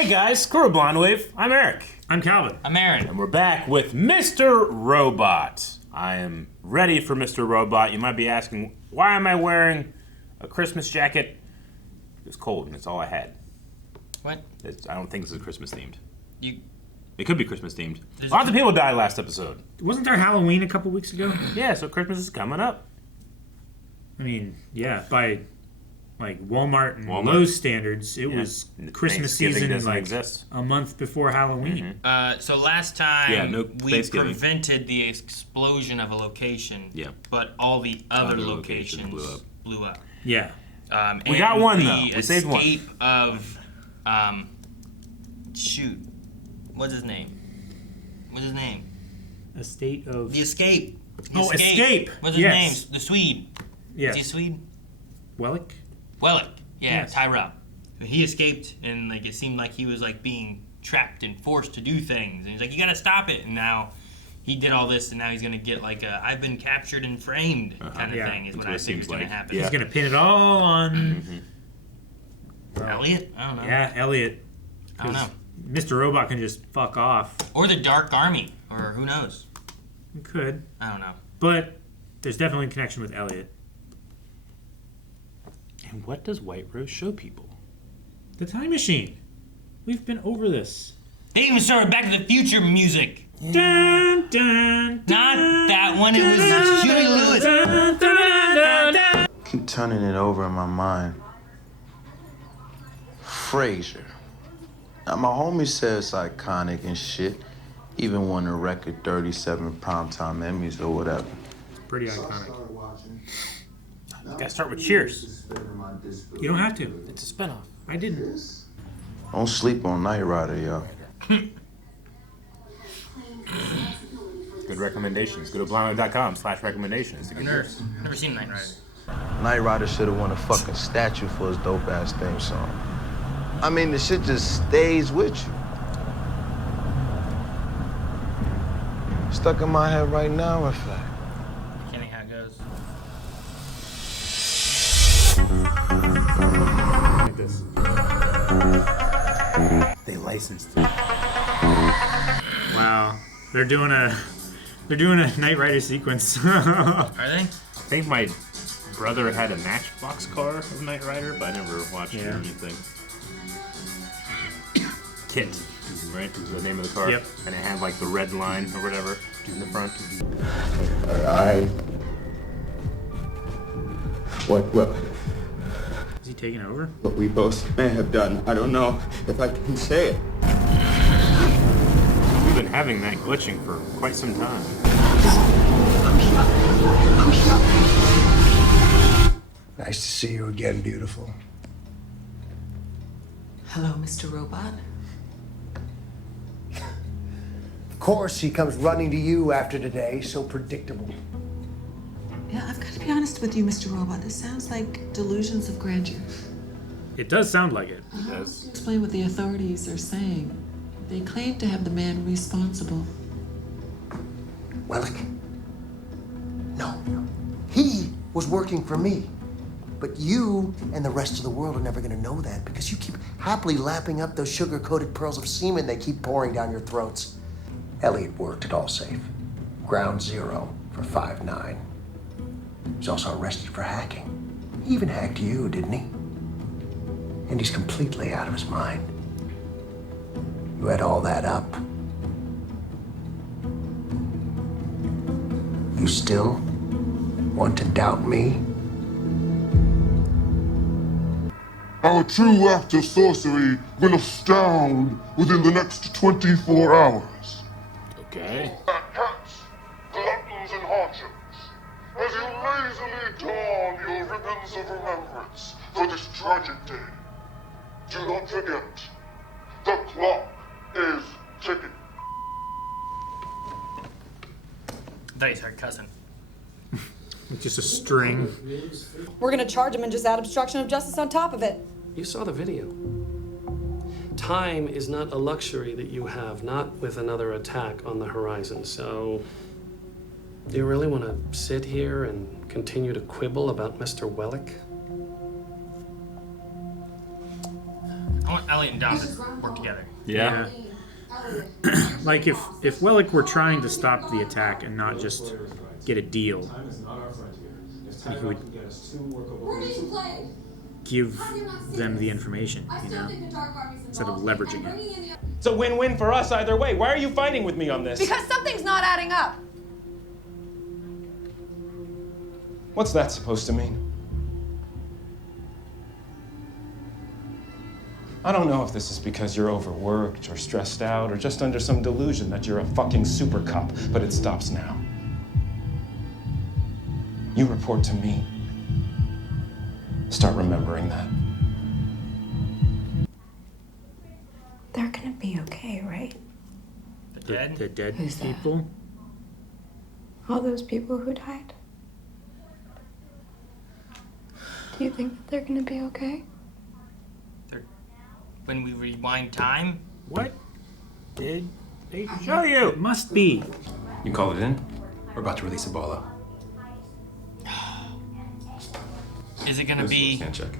Hey guys, Crew of Blondwave. I'm Eric. I'm Calvin. I'm Aaron. And we're back with Mr. Robot. I am ready for Mr. Robot. You might be asking, why am I wearing a Christmas jacket? It was cold and it's all I had. What? I don't think this is Christmas themed. You... It could be Christmas themed. Lots of people died last episode. Wasn't there Halloween a couple weeks ago? Yeah, so Christmas is coming up. I mean, yeah, by like Walmart and Lowe's standards, it was Christmas season like a month before Halloween. So last time we Thanksgiving. the explosion of a location, but all the other locations blew up. Yeah. We got one though. We saved one. The escape of, shoot, what's his name? A state of... The escape. Escape. What's his name? The Swede. Yes. Is he a Swede? Wellick? Yeah, yes. Tyrell. So he escaped, and like it seemed like he was like being trapped and forced to do things. And he's like, "You gotta stop it!" And now he did all this, and now he's gonna get like a "I've been captured and framed" kind of thing. Is what I think is gonna happen. He's gonna pin it all on Elliot. I don't know. Yeah, Elliot. I don't know. Mr. Robot can just fuck off. Or the Dark Army, or who knows? He could. I don't know. But there's definitely a connection with Elliot. And what does White Rose show people? The time machine. We've been over this. They even started Back to the Future music. Dun, dun, dun, Not that one. It was Huey Lewis. Dun, dun, dun. Keep turning it over in my mind. Frasier. Now my homie says it's iconic and shit. Even won a record 37 primetime Emmys or whatever. Pretty iconic. You gotta start with Cheers. You don't have to. It's a spinoff. I didn't. Don't sleep on Knight Rider, y'all. Good recommendations. Go to blondwave.com/recommendations. Never seen Knight Rider. Knight Rider should have won a fucking statue for his dope-ass theme song. I mean, the shit just stays with you. Stuck in my head right now, in fact. Can't think how it goes. Like this. They licensed it. Wow. They're doing a Knight Rider sequence. Are they? I think my brother had a Matchbox car of Knight Rider, but I never watched it or anything. Kit, right? Was the name of the car. Yep. And it had like the red line or whatever in the front. What Is he taking over? what we both may have done, I don't know if I can say it. We've been having that glitching for quite some time. Nice to see you again, beautiful. Hello, Mr. Robot. Of course, he comes running to you after today, so predictable. Yeah, I've got to be honest with you, Mr. Robot. This sounds like delusions of grandeur. It does sound like it. It does. Explain what the authorities are saying. They claim to have the man responsible. Wellick? No. He was working for me. But you and the rest of the world are never going to know that because you keep happily lapping up those sugar-coated pearls of semen they keep pouring down your throats. Elliot worked at Allsafe. Ground zero for 5'9". He was also arrested for hacking. He even hacked you, didn't he? And he's completely out of his mind. You had all that up. You still want to doubt me? Our true act of sorcery will astound within the next 24 hours. Okay. Cats, gluttons, and hardships, as you lazily don your ribbons of remembrance for this tragic day, do not forget, the clock is ticking. I thought you started cussing. Just a string. We're gonna charge him and just add obstruction of justice on top of it. You saw the video. Time is not a luxury that you have, not with another attack on the horizon. So, do you really want to sit here and continue to quibble about Mr. Wellick? I want Elliot and Dom to work together. Yeah. Like if Wellick were trying to stop the attack and not just get a deal, he would give them the information, you know, instead of leveraging it. It's a win-win for us either way. Why are you fighting with me on this? Because something's not adding up. What's that supposed to mean? I don't know if this is because you're overworked or stressed out or just under some delusion that you're a fucking super cop, but it stops now. You report to me. Start remembering that. They're gonna be okay, right? The dead Who's that? people? All those people who died? Do you think that they're gonna be okay? When we rewind time? What did they show you? It must be. You called it in? We're about to release Ebola. Is it gonna be... Can't check.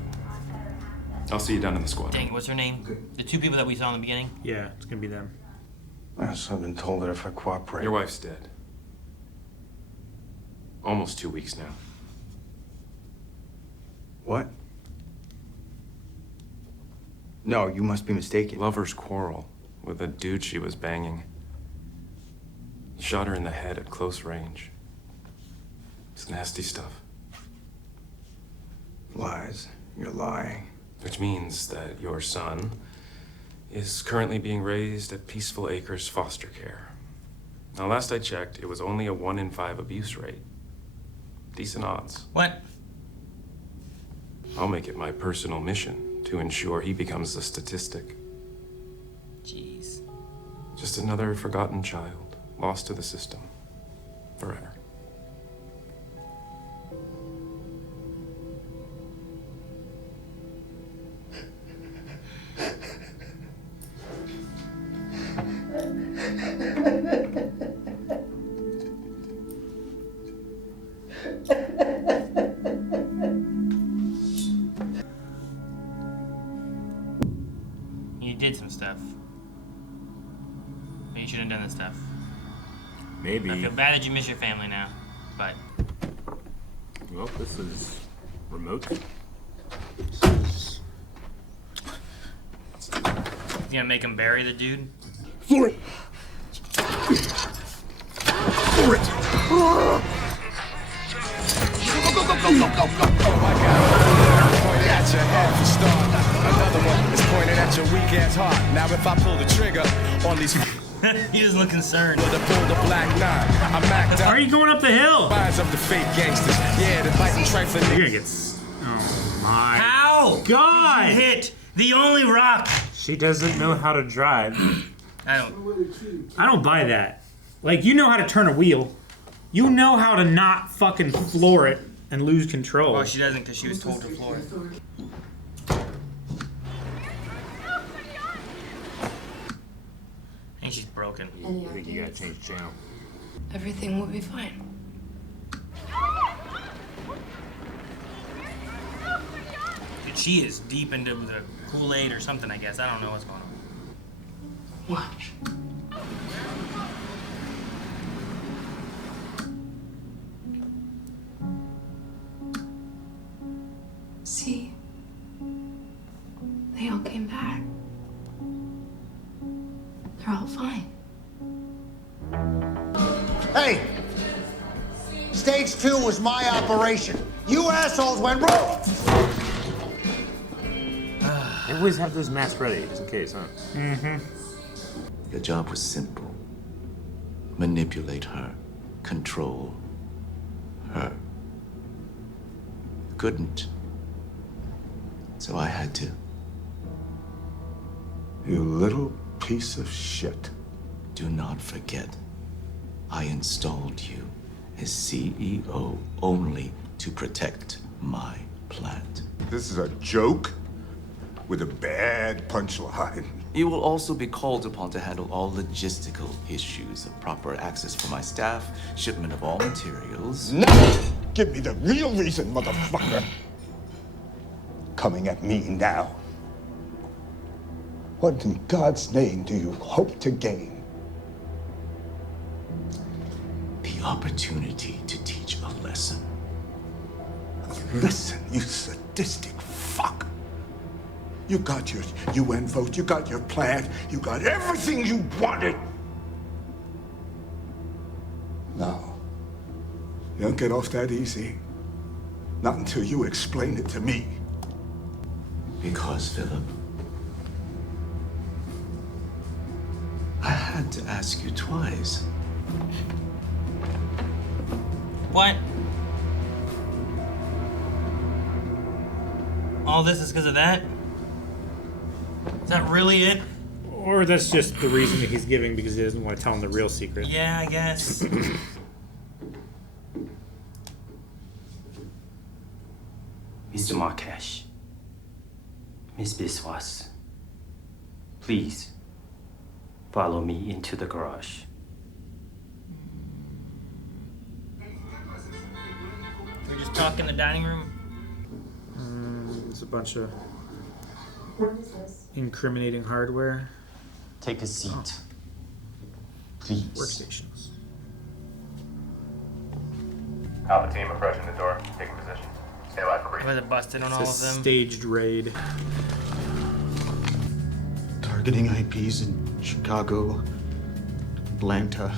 I'll see you down in the squad. Dang, what's her name? The two people that we saw in the beginning? Yeah, it's gonna be them. Yes, I've been told that if I cooperate. Your wife's dead. Almost 2 weeks now. What? No, you must be mistaken. Lover's quarrel with a dude she was banging. He shot her in the head at close range. It's nasty stuff. Lies. You're lying. Which means that your son is currently being raised at Peaceful Acres foster care. Now, last I checked, it was only a 1 in 5 abuse rate. Decent odds. What? I'll make it my personal mission to ensure he becomes a statistic. Jeez. Just another forgotten child, lost to the system. Forever. You did some stuff. But you shouldn't have done this stuff. Maybe. I feel bad that you miss your family now, but... Well, this is remote. You gonna make him bury the dude? For it! For it! Go, go, go, go, go, go! Oh my God. Pointed at your head for start. Another one is pointed at your weak ass heart. Now if I pull the trigger on these... He doesn't look concerned. With a pull the black nine. I'm backed up. Are you going up the hill? Minds of the fake gangsters. Yeah, the fighting trifling. You're gonna get... Oh my... How? God! Did you hit the only rock? She doesn't know how to drive. I don't buy that. Like, you know how to turn a wheel. You know how to not fucking floor it and lose control. Well, she doesn't because she was told to floor it. I think she's broken. I think you gotta change the channel. Everything will be fine. Dude, she is deep into the Kool-Aid or something, I guess. I don't know what's going on. Watch. See? They all came back. They're all fine. Hey! Stage 2 was my operation. You assholes went rogue! They always have those masks ready, just in case, huh? Mm-hmm. Your job was simple. Manipulate her. Control her. Couldn't. So I had to. You little piece of shit. Do not forget, I installed you as CEO only to protect my plant. This is a joke with a bad punchline. You will also be called upon to handle all logistical issues of proper access for my staff, shipment of all materials. Now, give me the real reason, motherfucker. Coming at me now. What in God's name do you hope to gain? The opportunity to teach a lesson. Listen, you sadistic fuck. You got your UN vote, you got your plan, you got everything you wanted. No. You don't get off that easy. Not until you explain it to me. Because, Philip, I had to ask you twice. What? All this is because of that? Is that really it? Or that's just the reason that he's giving because he doesn't want to tell him the real secret. Yeah, I guess. Mr. Markesh, Miss Biswas, please follow me into the garage. We just talk in the dining room? There's a bunch of incriminating hardware. Take a seat. Please. Workstations. Alpha team approaching the door, taking position. Stay alive for brief. Was it busted on all It's of a them? staged raid. Targeting IPs in Chicago, Atlanta,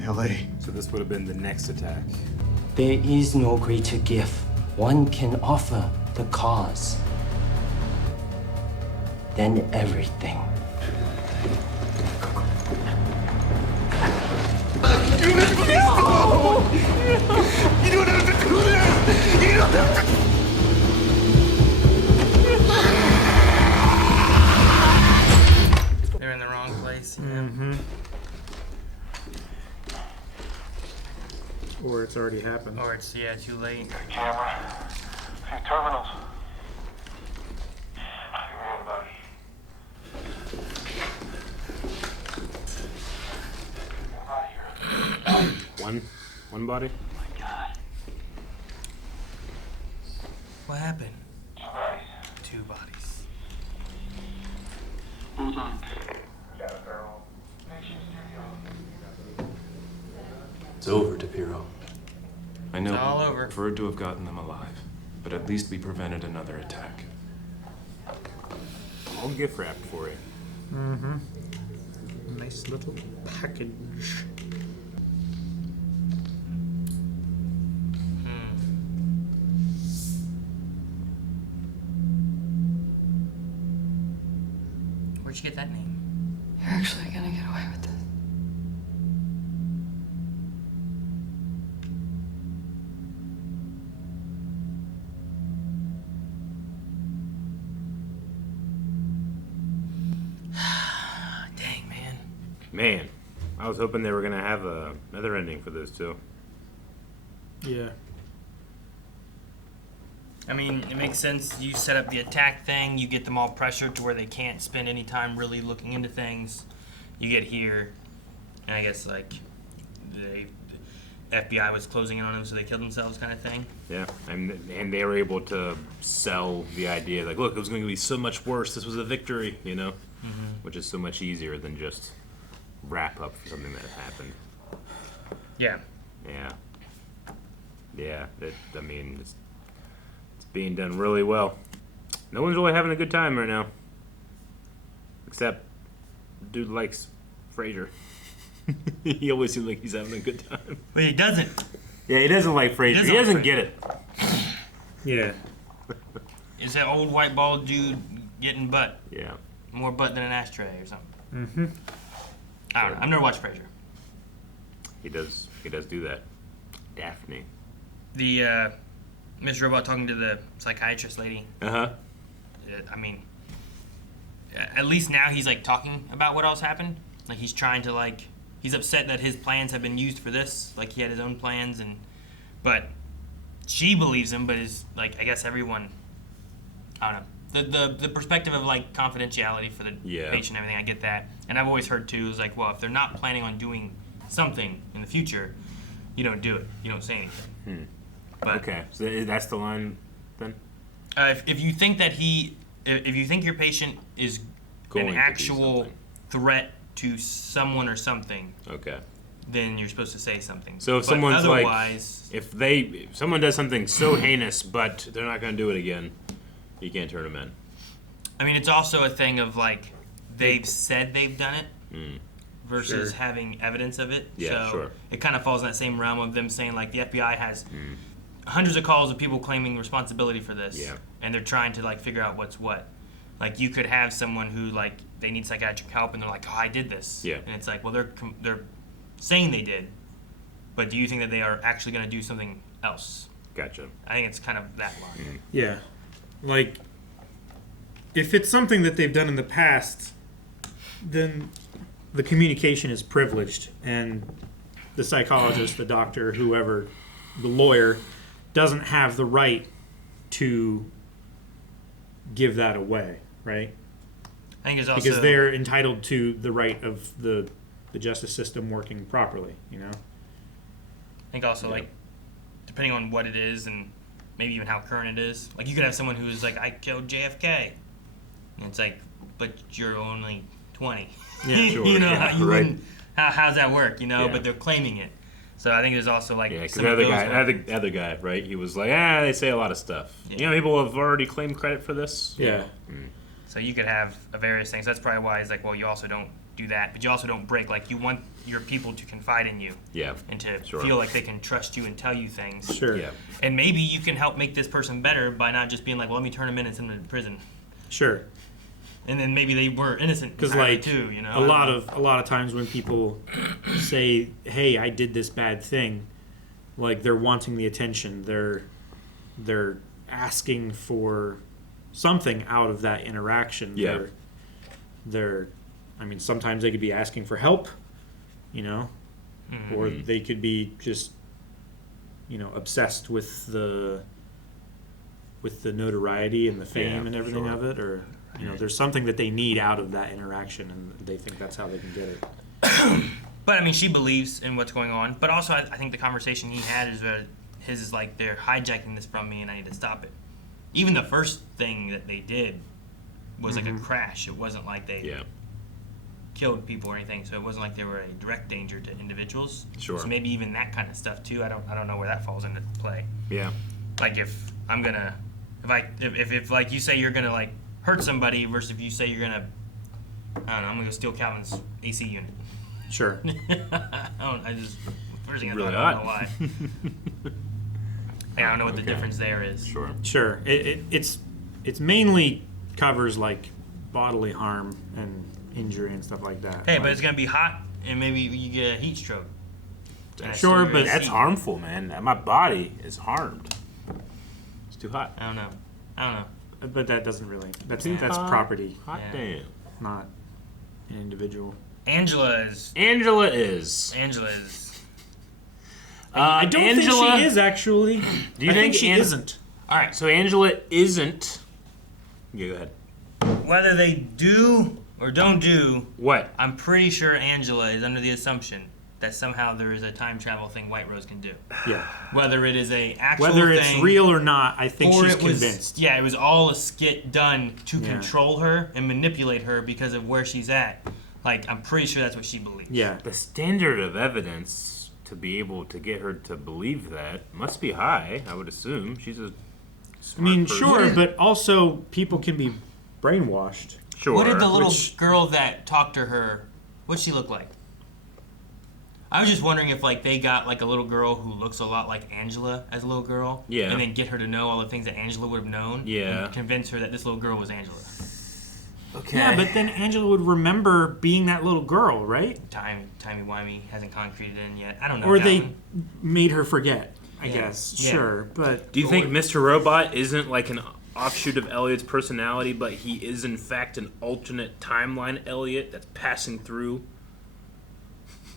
LA. So this would have been the next attack. There is no greater gift one can offer the cause than everything. You don't have to do that! You don't have to... They're in the wrong place. Mm-hmm. Or it's already happened. Or it's, yeah, too late. Camera. Few terminals. One body? What happened? Two bodies. Hold on. It's over, DePiro. I know It's all we over. preferred to have gotten them alive, but at least we prevented another attack. I'll gift wrap for you. Mm-hmm. Nice little package. Where'd you get that name? You're actually gonna get away with this. Dang, man. Man, I was hoping they were gonna have another ending for those two. Yeah. I mean, it makes sense. You set up the attack thing, you get them all pressured to where they can't spend any time really looking into things. You get here, and I guess, like, the FBI was closing in on them, so they killed themselves kind of thing. Yeah, and they were able to sell the idea, like, look, it was going to be so much worse. This was a victory, you know? Mm-hmm. Which is so much easier than just wrap up for something that happened. Yeah. Yeah. Yeah, I mean, it's being done really well. No one's really having a good time right now. Except dude likes Frasier. He always seems like he's having a good time. But he doesn't. Yeah, he doesn't like Frasier. He doesn't get it. Yeah. Is that old white bald dude getting butt? Yeah. More butt than an ashtray or something. Mm-hmm. I don't know. I've never watched Frasier. He does do that. Daphne. The Mr. Robot talking to the psychiatrist lady. Uh-huh. I mean, at least now he's like talking about what else happened. Like he's trying to like, he's upset that his plans have been used for this. Like he had his own plans but she believes him, but is like, I guess everyone, I don't know. The perspective of like confidentiality for the patient and everything, I get that. And I've always heard too, is like, well, if they're not planning on doing something in the future, you don't do it. You don't say anything. But, okay, so that's the line then? If you think that he if you think your patient is Going an to do actual something. threat to someone or something, Okay. then you're supposed to say something. So if But someone's otherwise, like, if someone does something so heinous, but they're not going to do it again, you can't turn them in. I mean, it's also a thing of like they've said they've done it versus Sure. having evidence of it. Yeah, so sure. it kind of falls in that same realm of them saying like the FBI has hundreds of calls of people claiming responsibility for this, Yeah. and they're trying to like figure out what's what. Like you could have someone who like they need psychiatric help and they're like, oh, I did this, Yeah. and it's like, well, they're saying they did, but do you think that they are actually going to do something else? Gotcha. I think it's kind of that line. Yeah. Like, if it's something that they've done in the past, then the communication is privileged, and the psychologist, the doctor, whoever, the lawyer, doesn't have the right to give that away, right? I think it's also because they're entitled to the right of the justice system working properly, you know? I think also like depending on what it is and maybe even how current it is. Like you could have someone who's like, I killed JFK, and it's like, but you're only 20. Yeah, sure. You know, Yeah, you right. wouldn't. How's that work? You know, Yeah. but they're claiming it. So I think there's also like Yeah, because some the of other those guy, ones. the other guy, right? He was like, they say a lot of stuff. You know, people have already claimed credit for this. Yeah. So you could have various things. That's probably why it's like, well, you also don't do that, but you also don't break. Like you want your people to confide in you. Yeah. And to Sure. feel like they can trust you and tell you things. Sure. Yeah. And maybe you can help make this person better by not just being like, well, let me turn them in and send them to prison. Sure. And then maybe they were innocent Because entirely like too, you know. a lot of times when people say, "Hey, I did this bad thing," like they're wanting the attention. They're asking for something out of that interaction. Yeah. They're I mean, sometimes they could be asking for help, you know, or they could be just, you know, obsessed with the notoriety and the fame and everything sure. of it, or you know, there's something that they need out of that interaction, and they think that's how they can get it. But I mean, she believes in what's going on. But also, I think the conversation he had is that his is like, they're hijacking this from me, and I need to stop it. Even the first thing that they did was like a crash. It wasn't like they killed people or anything. So it wasn't like they were a direct danger to individuals. Sure. So maybe even that kind of stuff too. I don't know where that falls into play. Yeah. Like if I'm gonna, if like you say you're gonna like hurt somebody versus if you say you're gonna, I don't know, I'm gonna go steal Calvin's AC unit. Sure. I just first thing I Really thought, I don't hot. know why. Like, I don't know what the difference there is. Sure. Sure. It's mainly covers like bodily harm and injury and stuff like that. Hey, like, but it's gonna be hot and maybe you get a heat stroke. And that's Sure, still but your That's heat. harmful, man. My body is harmed. It's too hot. I don't know. But that doesn't really. That's Yeah. property, Hot Yeah. damn. not an individual. Angela is. Angela is. I don't Angela, think she is actually. Do you I think she An- isn't? All right. So Angela isn't. Yeah, go ahead. Whether they do or don't do, What? I'm pretty sure Angela is under the assumption that somehow there is a time travel thing White Rose can do. Yeah. Whether it is a actual Whether thing, it's real or not, I think or she's it was, convinced. Yeah, it was all a skit done to Yeah. control her and manipulate her because of where she's at. Like, I'm pretty sure that's what she believes. Yeah. The standard of evidence to be able to get her to believe that must be high, I would assume. She's a I smart mean, person. sure, but also people can be brainwashed. Sure. What did the little Which- girl that talked to her, what'd she look like? I was just wondering if like they got like a little girl who looks a lot like Angela as a little girl, Yeah. and then get her to know all the things that Angela would have known, Yeah. and convince her that this little girl was Angela. Okay. Yeah, but then Angela would remember being that little girl, right? Timey-wimey hasn't concreted in yet. I don't know. Or they Calvin. made her forget, I Yeah. guess. Yeah. Sure, but Do you think Mr. Robot isn't like an offshoot of Elliot's personality, but he is in fact an alternate timeline Elliot that's passing through?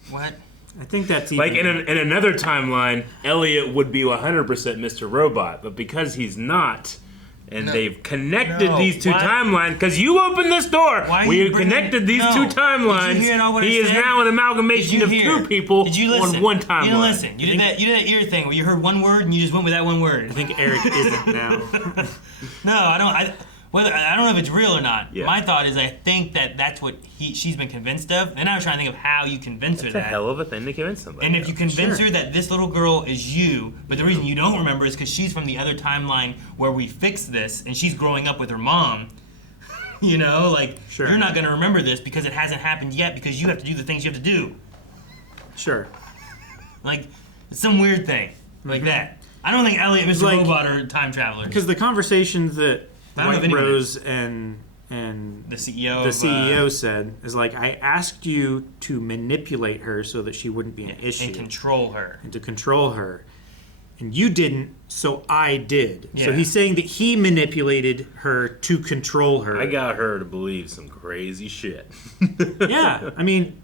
What? I think that's even... Like in another timeline, Elliot would be 100% Mr. Robot, but because he's not, and they've connected these two Why- timelines, because you opened this door, Why are we you have bringing- connected these No. two Did timelines. you hear what I He is said? now an amalgamation Did of you hear? two people Did you listen? on one timeline. You didn't listen. You did that ear thing where you heard one word and you just went with that one word. I think Eric isn't now. No, I don't. Whether I don't know if it's real or not. Yeah. My thought is I think that that's what she's been convinced of. And I was trying to think of how you convince her It's a that. hell of a thing to convince somebody. And if you convince Sure. her that this little girl is you, but the reason you don't remember is because she's from the other timeline where we fixed this, and she's growing up with her mom. You know, like you're not gonna remember this because it hasn't happened yet because you have to do the things you have to do. Sure. Like it's some weird thing like that. I don't think Elliot and Mr. Like- Robot are time travelers. Because the conversations that I don't know if White anyone Rose and the CEO said is like, I asked you to manipulate her so that she wouldn't be an issue. and control her. And to control her. And you didn't, so I did. So Yeah. he's saying that he manipulated her to control her. I got her to believe some crazy shit. Yeah, I mean,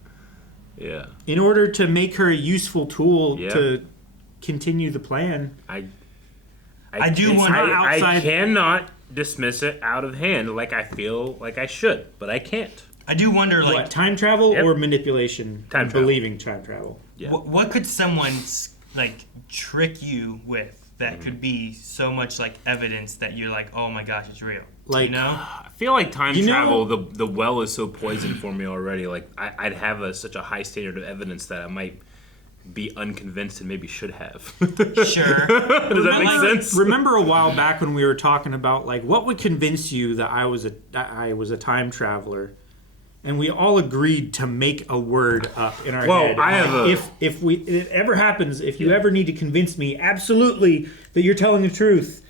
Yeah. in order to make her a useful tool Yeah. to continue the plan. I do it's wonder- not I outside. cannot dismiss it out of hand like I feel like I should, but I can't. I do wonder, like What, time travel Yep. or manipulation? Time and travel. believing time travel. Yeah. what could someone like trick you with that Mm-hmm. could be so much like evidence that you're like, oh my gosh, it's real. Like, you know? I feel like time You know- travel, the well is so poisoned for me already. Like I'd have such a high standard of evidence that I might be unconvinced and maybe should have. Sure. Does that make sense? Remember a while back when we were talking about like what would convince you that I was a time traveler, and we all agreed to make a word up in our Well, head. I have a- if it ever happens, if you ever need to convince me absolutely that you're telling the truth,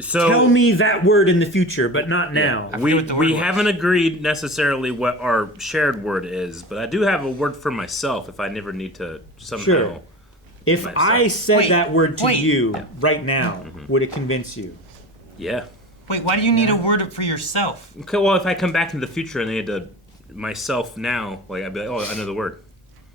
So tell me that word in the future, but not now. We haven't agreed necessarily what our shared word is, but I do have a word for myself if I never need to somehow. Sure. If I said that word to wait. you right now, would it convince you? Yeah. Wait, why do you need a word for yourself? Okay, well, if I come back into the future and I need to myself now, like I'd be like, oh, I know the word.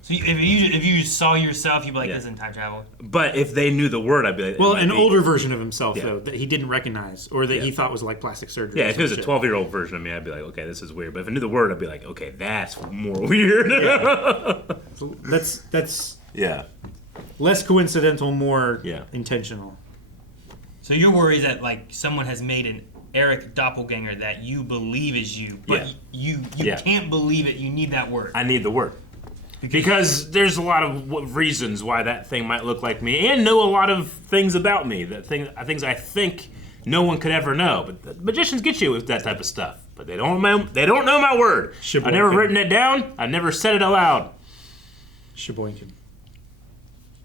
So if you saw yourself, you'd be like, this isn't time travel. But if they knew the word, I'd be like, Well, it might an be- older version of himself, Yeah. though, that he didn't recognize, or that he thought was like plastic surgery. Yeah, or if it was a some shit. 12-year-old version of me, I'd be like, okay, this is weird. But if I knew the word, I'd be like, okay, that's more weird. Yeah. That's Yeah. less coincidental, more intentional. So your worry is that like someone has made an Eric doppelganger that you believe is you, but you Yeah. can't believe it. You need that word. I need the word. Because there's a lot of reasons why that thing might look like me and know a lot of things about me, things I think no one could ever know. But the magicians get you with that type of stuff. But they don't know my word. I've never written it down. I've never said it aloud. Sheboygan.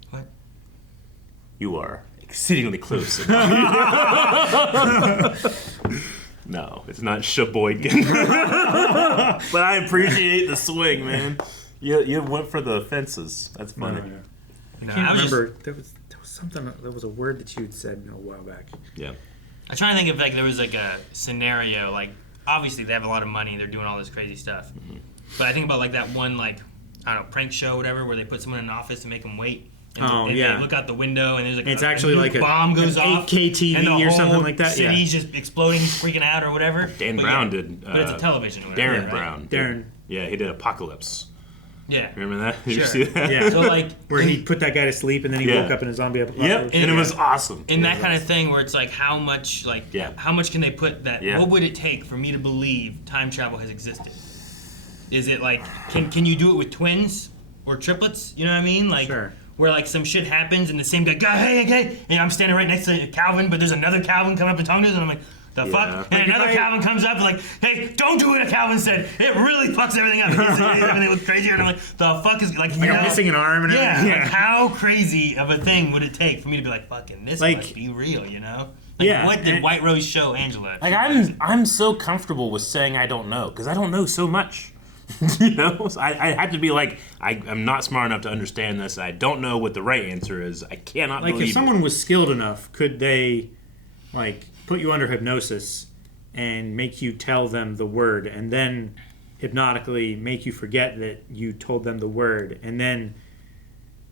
What? You are exceedingly close. No, it's not Sheboygan. But I appreciate the swing, man. You went for the fences. That's funny. I can't remember. There was something. There was a word that you had said a while back. Yeah. I'm trying to think if like there was like a scenario, like obviously they have a lot of money, they're doing all this crazy stuff. But I think about like that one like I don't know prank show or whatever where they put someone in an office and make them wait. And they look out the window and there's like It's actually like a bomb goes an off. 8K TV and the or something whole like that. Yeah. City's just exploding, he's freaking out or whatever. Dan But Brown yeah, did. But it's a television. Or whatever, Darren right? Brown. Darren. Yeah, he did Apocalypse. Yeah. Remember that? Did Sure. you see that? Yeah. So like where he put that guy to sleep and then he Yeah. woke up in a zombie apocalypse. Yep. And it was awesome. In that kind of thing where it's like how much how much can they put that what would it take for me to believe time travel has existed? Is it like can you do it with twins or triplets? You know what I mean? Like where like some shit happens and the same guy, hey, and I'm standing right next to Calvin, but there's another Calvin coming up and talking to us, and I'm like, the fuck? And another Calvin comes up and like, hey, don't do what Calvin said. It really fucks everything up. Everything looks crazier. And I'm like, the fuck is like, Like I'm missing an arm and everything. like how crazy of a thing would it take for me to be like, fucking this must be real, you know? Like, what did White Rose show Angela? Like I'm so comfortable with saying I don't know because I don't know so much. You know, so I have to be like I'm not smart enough to understand this. I don't know what the right answer is. I cannot Like believe if someone was skilled enough, could they like put you under hypnosis and make you tell them the word and then hypnotically make you forget that you told them the word and then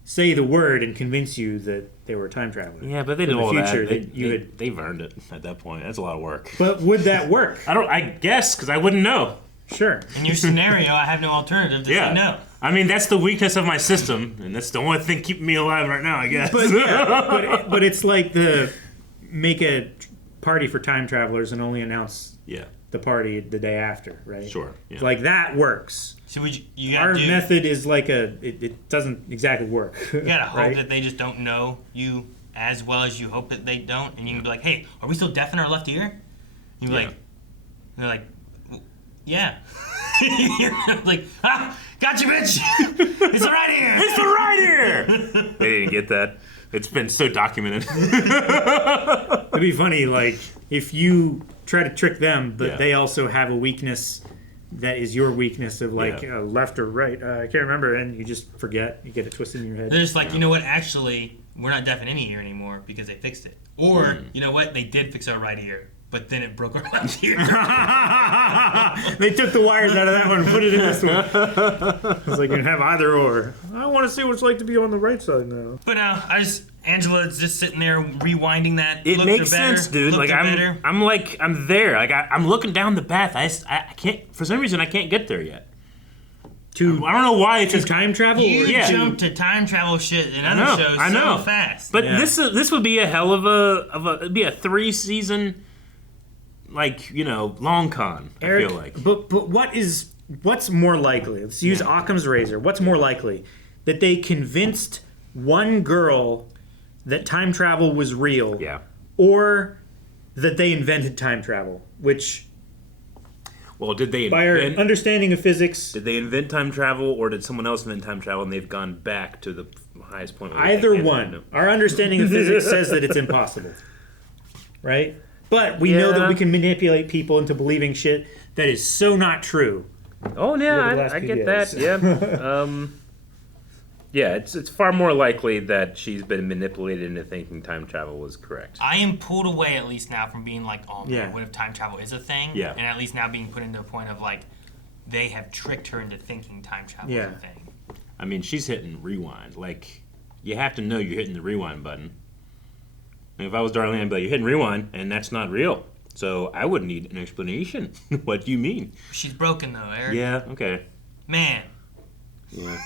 say the word and convince you that they were a time traveler? Yeah, but they From did the all future that. They've earned it at that point. That's a lot of work. But would that work? I guess because I wouldn't know. Sure. In your scenario, I have no alternative to say no. I mean, that's the weakness of my system, and that's the only thing keeping me alive right now, I guess. But but it's like the make a party for time travelers and only announce Yeah. the party the day after, right? Sure. Yeah. Like that works. So you Our gotta method is like it doesn't exactly work. You gotta hope right? that they just don't know you as well as you hope that they don't, and you can be like, "Hey, are we still deaf in our left ear?" You'd be like, they're like, "Yeah." You're like, "Got you, bitch! It's the right ear! It's the right ear!" They didn't get that. It's been so documented. It'd be funny, like, if you try to trick them, but Yeah. they also have a weakness that is your weakness of, like, left or right. I can't remember, and you just forget. You get it twisted in your head. They're just like, you know what? Actually, we're not deaf in any ear anymore because they fixed it. Or, you know what? They did fix our right ear, but then it broke our left ear. They took the wires out of that one and put it in this one. It's like you can have either or. I want to see what it's like to be on the right side now. But now, Angela's just sitting there rewinding that. It Looked makes her better, sense, dude. looked Like her better. I'm there. Like I'm looking down the path. I can't. For some reason, I can't get there yet. I don't know why. It's just time travel. You jump to time travel shit in other shows so fast. But this would be a hell of it'd be a 3-season, like, long con. Eric, I feel like. But what's more likely? Let's use Occam's razor. What's more likely? That they convinced one girl that time travel was real. Yeah. Or that they invented time travel, which... Well, did they by our understanding of physics... Did they invent time travel, or did someone else invent time travel and they've gone back to the highest point? Where Either one. Our understanding of physics says that it's impossible. Right? But we know that we can manipulate people into believing shit that is so not true. Oh, yeah, I get that. Yeah. Yeah, it's far more likely that she's been manipulated into thinking time travel was correct. I am pulled away at least now from being like, oh man, Yeah. what if time travel is a thing? Yeah. And at least now being put into a point of like, they have tricked her into thinking time travel is a thing. I mean, she's hitting rewind. Like, you have to know you're hitting the rewind button. And if I was Darlene, I'd be like, you're hitting rewind, and that's not real. So I would need an explanation. What do you mean? She's broken though, Eric. Yeah, okay. Man. Yeah.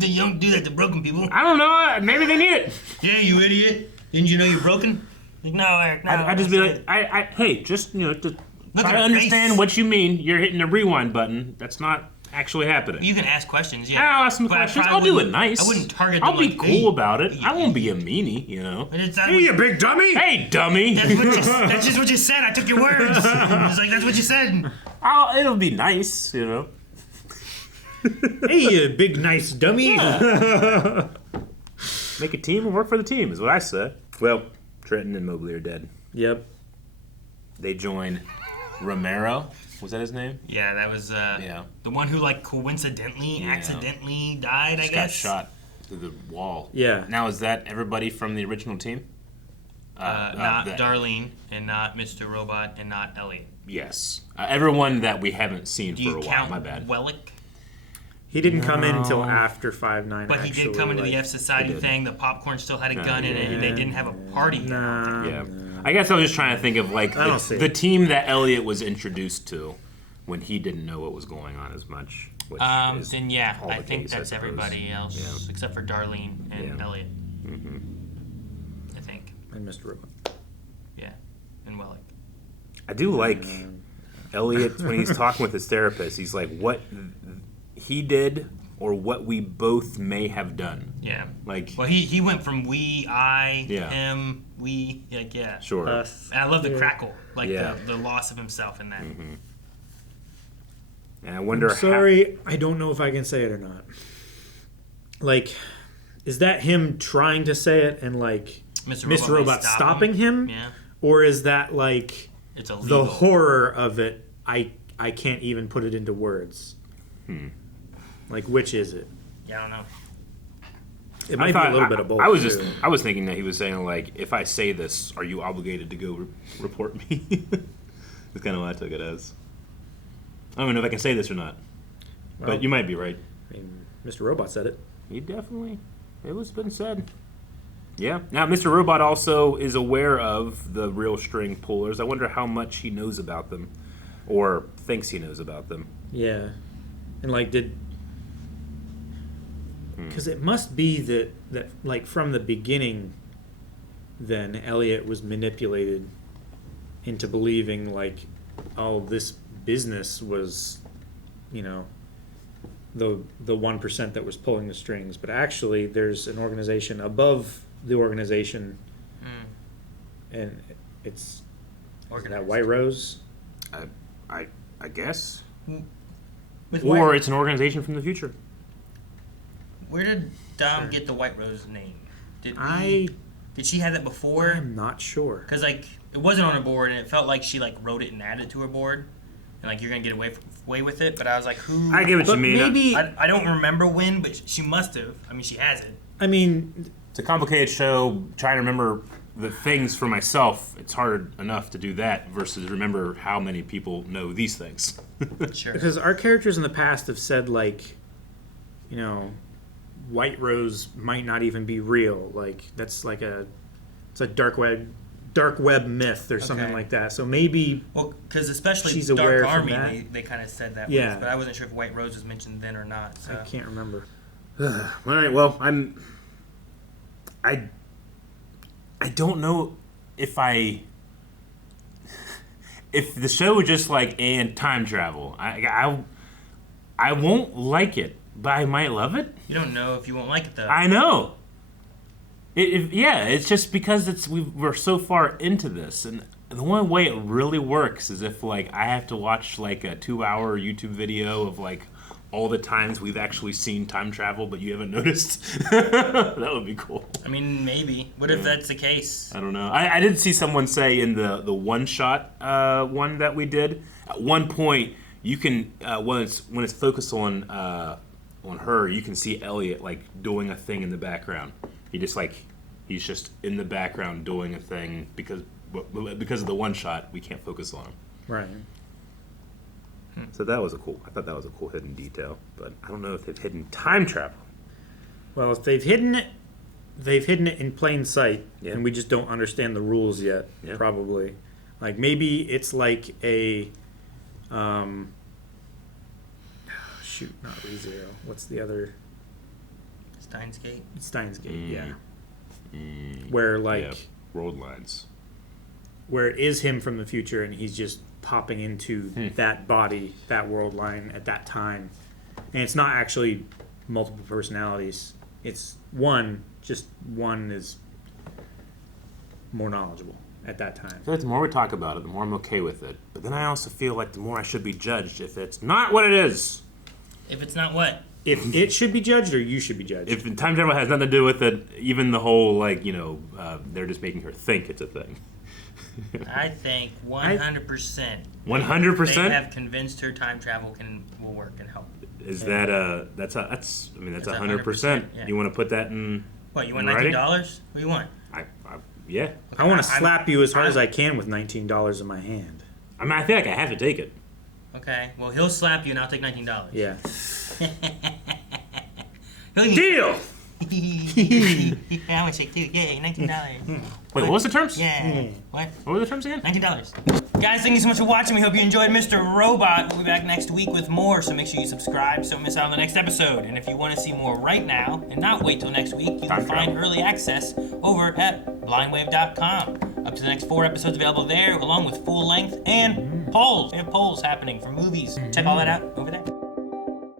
You don't do that to broken people. I don't know. Maybe they need it. Yeah, you idiot. Didn't you know you're broken? Like, no, Eric, no. I'd just be like, hey, just, just Look try at to her understand face. what you mean. You're hitting the rewind button. That's not actually happening. You can ask questions, yeah. I'll ask some But I questions. probably I'll do it wouldn't- nice. I wouldn't target I'll them be like, cool hey, about it. I won't be a meanie, Hey, you big dummy! Hey, dummy! That's just what you said. I took your words. It's like, that's what you said. It'll be nice, Hey, you big nice dummy. Make a team and work for the team is what I said. Well, Trenton and Mobley are dead. Yep. They join Romero. Was that his name? Yeah, that was the one who like coincidentally, accidentally died, I Just guess. got shot through the wall. Yeah. Now, is that everybody from the original team? Not Darlene, and not Mr. Robot, and not Elliot. Yes. Everyone that we haven't seen Do for you a while. count My bad. Wellick? He didn't come in until No. after 5/9. But he did come into the F Society thing. The popcorn still had a gun in it, and they didn't have a party. Yeah. I guess I was just trying to think of like I don't see the it. team that Elliot was introduced to when he didn't know what was going on as much. Which is Then yeah, all I the think case, I that's suppose. everybody else Yeah. except for Darlene and Yeah. Elliot. Mm-hmm. I think. And Mr. Robot. Yeah, and Wellick. I do like Elliot when he's talking with his therapist. He's like, what he did or what we both may have done. Yeah. Like, Well, he went from we, I, Yeah. him, we, like, yeah. Sure. And I love the Yeah. crackle, like Yeah. the loss of himself in that. Mm-hmm. And I wonder I'm sorry, I don't know if I can say it or not. Like, is that him trying to say it and like Mr. Robot stopping him? Yeah. Or is that like It's the illegal. horror of it? I can't even put it into words. Like, which is it? Yeah, I don't know. It might be a little bit of both. I was too. I was thinking that he was saying like, if I say this, are you obligated to go report me? That's kind of what I took it as. I don't even know if I can say this or not, Well, but you might be right. I mean, Mr. Robot said it. He definitely. It was been said. Yeah. Now, Mr. Robot also is aware of the real string pullers. I wonder how much he knows about them, or thinks he knows about them. Yeah. And like, because it must be that like from the beginning, then Elliot was manipulated into believing like, oh, this business was, you know, the 1% that was pulling the strings, but actually there's an organization above the organization, and it's that White Rose. I guess. With Or White- it's an organization from the future. Where did Dom get the White Rose name? Did she have that before? I'm not sure. Because like it wasn't on her board, and it felt like she like wrote it and added it to her board, and like you're gonna get away with it. But I was like, who? I get what you mean. Maybe I don't remember when, but she must have. I mean, she has it. I mean, it's a complicated show. Trying to remember the things for myself, it's hard enough to do that versus remember how many people know these things. Sure. Because our characters in the past have said like, you know, White Rose might not even be real. Like that's like it's a dark web myth or something Okay. like that. So maybe because especially she's Dark aware from Army, that. they kind of said that. Yeah. Once, but I wasn't sure if White Rose was mentioned then or not. So. I can't remember. All right. Well, I don't know if the show was just like and time travel. I won't like it, but I might love it. You don't know if you won't like it though. I know. It's just because we're so far into this, and the only way it really works is if like I have to watch like a 2-hour YouTube video of like all the times we've actually seen time travel, but you haven't noticed. That would be cool. I mean, maybe. What if that's the case? I don't know. I did see someone say in the one shot one that we did, at one point you can when it's focused on her, you can see Elliot like doing a thing in the background. He's just in the background doing a thing because of the one shot we can't focus on him. Right. So I thought that was a cool hidden detail, but I don't know if they've hidden time travel. Well, if they've hidden it in plain sight, and we just don't understand the rules yet. Yeah. Probably, like maybe it's like a, shoot, not ReZero. What's the other? Steins Gate. Steins Gate, yeah. Mm. Where like Yeah, road lines. Where it is him from the future, and he's just popping into that body, that world line at that time, and it's not actually multiple personalities. It's one is more knowledgeable at that time. I feel like the more we talk about it, the more I'm okay with it. But then I also feel like the more I should be judged if it's not what it is. If it's not what? If it should be judged or you should be judged. If time travel has nothing to do with it, even the whole they're just making her think it's a thing. I think 100%. 100%? They have convinced her time travel will work and help. Is that that's 100%? Yeah. You want to put that in? What, you want writing? $19? What do you want? Yeah. Okay, I want to slap you as hard as I can with $19 in my hand. I mean, I feel like I have to take it. Okay, well, he'll slap you and I'll take $19. Yeah. Deal! I want to shake too. Yay, $19. Wait, what was the terms? Yeah. What? What were the terms again? $19. Guys, thank you so much for watching. We hope you enjoyed Mr. Robot. We'll be back next week with more, so make sure you subscribe so you don't miss out on the next episode. And if you want to see more right now and not wait till next week, you can find early access over at blindwave.com. Up to the next 4 episodes available there, along with full length and polls. We have polls happening for movies. Check all that out over there.